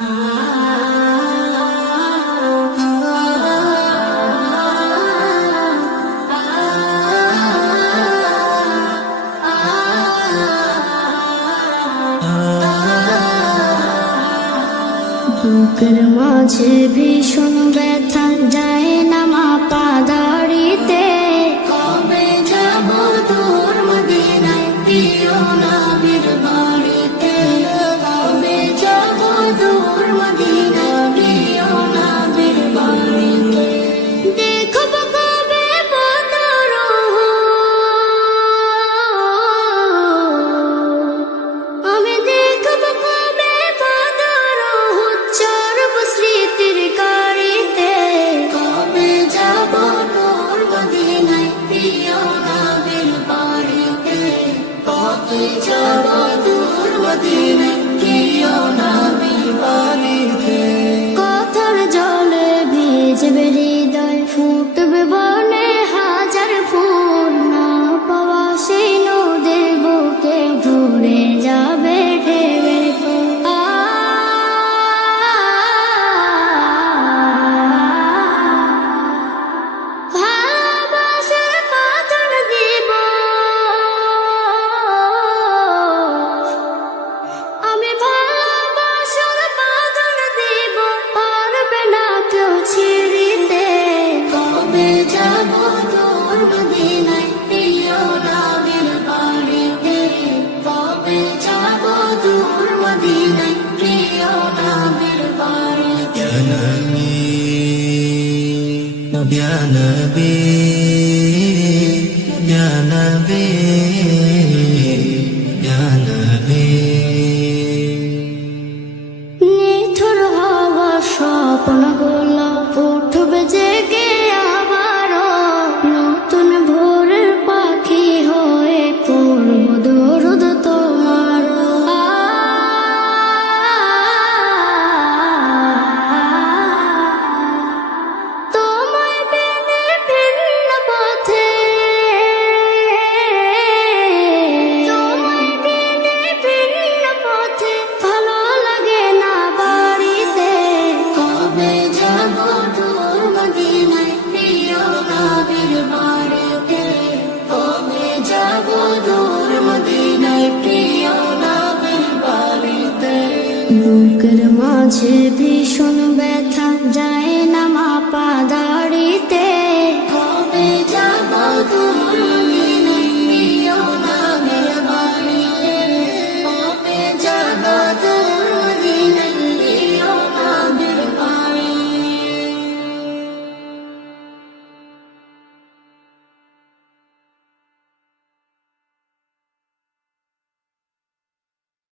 বুকের মাঝে ভীষণ ব্যথা যায় না মা পাদারিতে। কবে যাব তোর মদিনায় প্রিয় নবীর বাড়িতে। কবে যাব তোর মদিনায় প্রিয় নবীর বাড়িতে। দেখব কবে বদর আমি দেখব কবে বদর চরব স্মৃতির গাড়িতে। কবে যাব তোর মদিনায় প্রিয় নবীর বাড়িতে। কবে যাব তোর মদিনায় প্রিয় নবীর বাড়িতে। কথার জলে ভিজবে হৃদয়, ফুটবে বনে হাজার ফুল। না পাওয়া সেই নদের বুকে ভরে যাবে ঢেউয়ের কোল। ভালোবাসার কাতর দিব আমি, ভালোবাসার কাতর দিব, পারবে না কেউ ছিঁড়িতে। কবে যাব তোর মদিনায় প্রিয় নবীর বাড়িতে। কবে যাব তোর মদিনায় প্রিয় নবীর বাড়িতে। Ya Nabi, Ya Nabi, Ya Nabi. নিথর হওয়া স্বপ্নগুলো উঠবে জেগে আবারও। নতুন ভোরের পাখি হয়ে পড়ব দরুদ তোমার। তোমায় পেনে ভিন্ন পথে, তোমায় পেনে ভিন্ন পথে ভালো লাগে না বাড়িতে। কবে যাব তোর মদিনায় প্রিয় নবীর বাড়িতে। কবে যাব তোর মদিনায় প্রিয় নবীর বাড়িতে। বুকের মাঝে ভীষণ ব্যথা যায় না মা পাদা